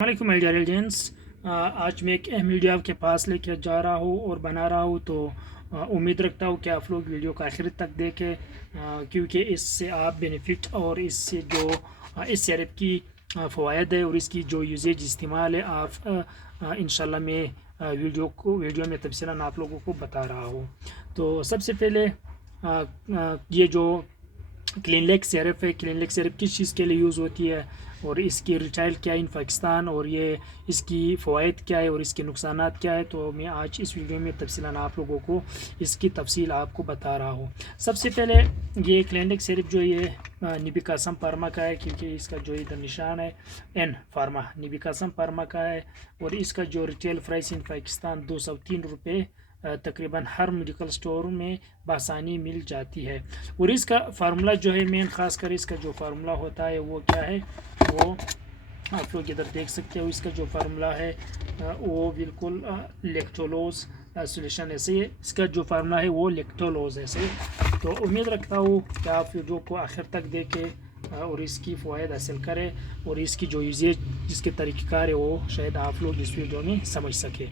वालेकुम my dear audience. आज मैं एक अहम वीडियो आपके पास लेकर जा रहा हूँ और बना रहा हूँ, तो उम्मीद रखता हूँ कि आप लोग वीडियो को आखिर तक देखें, क्योंकि इससे आप बेनिफिट और इससे जो इस सिरप की फ़वाइद है और इसकी जो यूजेज इस्तेमाल है आप इंशाल्लाह मैं वीडियो में तफसीलन आप लोगों को बता रहा हूँ। तो सबसे पहले ये जो क्लिनलेक सिरप है, क्लिनलेक सिरप किस चीज़ के लिए यूज़ होती है और इसकी रिटेल क्या है इन पाकिस्तान, और ये इसकी फ़वाइद क्या है और इसके नुकसानात क्या है, तो मैं आज इस वीडियो में तफसीलन आप लोगों को इसकी तफसील आपको बता रहा हूँ। सबसे पहले ये क्लिनलेक सिरप जो ये निबिकासम फार्मा का है, क्योंकि इसका जो इधर निशान है एन फार्मा निबिकासम फार्मा का है, और इसका जो रिटेल प्राइस इन पाकिस्तान 203 रुपये तकरीबन हर मेडिकल स्टोर में बआसानी मिल जाती है। और इसका फार्मूला जो है मेन ख़ास कर इसका जो फार्मूला होता है वो क्या है, वो आप लोग इधर देख सकते हो। इसका जो फार्मूला है वो बिल्कुल लेक्टोलोज सोल्यूशन ऐसे ही है। इसका जो फार्मूला है वो लेक्टोलोज ऐसे। तो उम्मीद रखता हूँ कि आप वीडियो को आखिर तक देखें और इसकी फ़वाइद हासिल करें और इसकी जो यूजेज जिसके तरीक़ाकार है वो शायद आप लोग इस वीडियो में समझ सकें।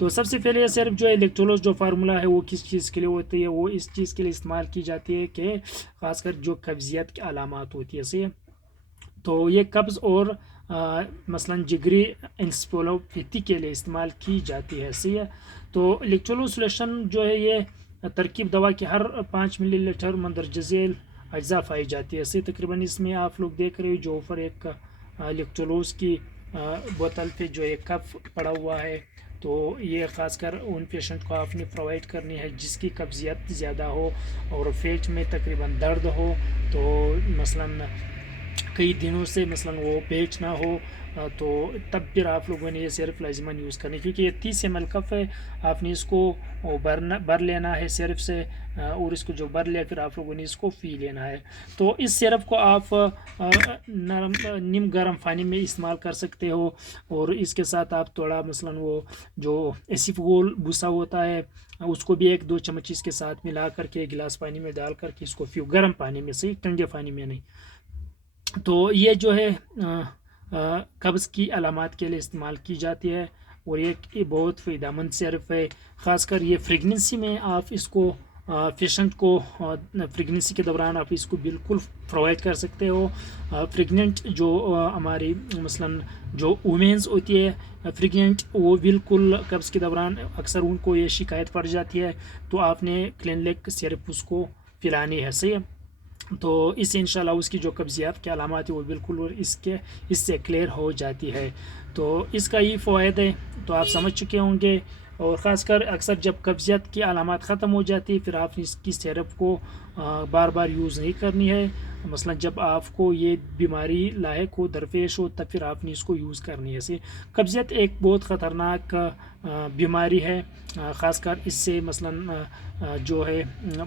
तो सबसे पहले ये सिर्फ जो है लेक्टोलोज जो फार्मूला है वो किस चीज़ के लिए होती है, वो इस चीज़ के लिए इस्तेमाल की जाती है कि ख़ासकर जो कब्ज़ियत की अलामात होती है सही है। तो ये कब्ज़ और मसलन जिगरी इंस्फेलोपैथी के लिए इस्तेमाल की जाती है सही है। तो लेक्टोलोज सोल्यूशन जो है ये तरकीब दवा की हर 5 मिलीलीटर मंदरजा झैल अज्जा पाई जाती है सही। तकरीबन इसमें आप लोग देख रहे हो जो ऊपर एक लेक्टोलोज की बोतल पे जो एक कप पड़ा हुआ है, तो ये ख़ासकर उन पेशेंट को आपने प्रोवाइड करनी है जिसकी कब्ज़ियत ज़्यादा हो और पेट में तकरीबन दर्द हो, तो मसलन कई दिनों से मसलन वो पेट ना हो, तो तब फिर आप लोगों ने ये सिर्फ लाजिमन यूज़ करनी, क्योंकि ये 30 ml कप है। आपने इसको भर लेना है सिरप से, और इसको जो भर लिया फिर आप लोगों ने इसको पी लेना है। तो इस सिरप को आप निम गर्म पानी में इस्तेमाल कर सकते हो, और इसके साथ आप थोड़ा मसलन वो जो एसिफगोल भूसा होता है उसको भी 1-2 चम्मच इसके साथ मिला करके गिलास पानी में डाल करके इसको पियो, गर्म पानी में सही, ठंडे पानी में नहीं। तो ये जो है कब्ज़ की अलामात के लिए इस्तेमाल की जाती है, और ये बहुत फ़ायदेमंद सिरप है। ख़ासकर ये प्रेगनेंसी में आप इसको पेशेंट को प्रेगनेंसी के दौरान आप इसको बिल्कुल प्रोवाइड कर सकते हो। प्रेग्नेंट जो हमारी मसलन जो वुमेंस होती है प्रेग्नेंट, वो बिल्कुल कब्ज़ के दौरान अक्सर उनको ये शिकायत पड़ जाती है, तो आपने क्लिनलेक सिरप उसको पिलानी है सही है। तो इससे इंशाल्लाह उसकी जो कब्ज़ियत की अलामात है वो बिल्कुल और इससे क्लियर हो जाती है। तो इसका ये फ़वाइद है तो आप समझ चुके होंगे। और ख़ासकर अक्सर जब कब्ज़ियत की अलामात ख़त्म हो जाती है फिर आप इसकी सिरप को बार बार यूज़ नहीं करनी है। मसलन जब आपको ये बीमारी लायक हो, दरपेश हो, तब फिर आपने इसको यूज़ करनी है। से कब्ज़ियत एक बहुत ख़तरनाक बीमारी है, ख़ासकर इससे मसलन जो है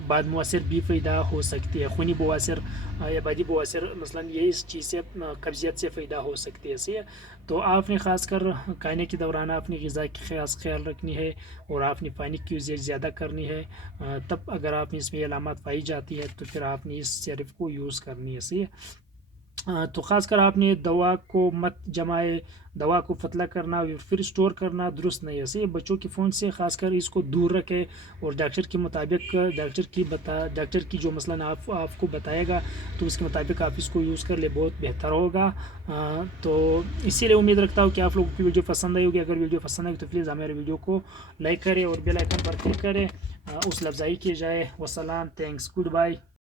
बाद मुअस्सर भी पैदा हो सकती है, खूनी बवासीर या बादी बवासीर मसलन ये इस चीज़ से कब्ज़ियत से पैदा हो सकती है सही है। तो आपने ख़ासकर खाने के दौरान आपने ग़िज़ा की ख़ास ख्याल रखनी है और आपने पानी की यूज़ेज ज़्यादा करनी है। तब अगर आपने इसमें अलामत पाई जाती है तो फिर आपने इस सिरप को यूज़ करनी है सही है। तो ख़ासकर आपने दवा को मत जमाए, दवा को फतला करना और फिर स्टोर करना दुरुस्त नहीं है सही। बच्चों के फ़ोन से ख़ासकर इसको दूर रखें और डॉक्टर के मुताबिक डॉक्टर की जो मसलन आपको बताएगा तो उसके मुताबिक आप इसको यूज़ कर ले, बहुत बेहतर होगा। तो इसीलिए उम्मीद रखता हूँ कि आप लोगों की वीडियो पसंद आई होगी। अगर वीडियो पसंद आई तो प्लीज़ हमारे वीडियो को लाइक करें और बेल आइकन पर क्लिक करें, उस लफ्ज़ाई की जाए। वसलाम, थैंक्स, गुड बाय।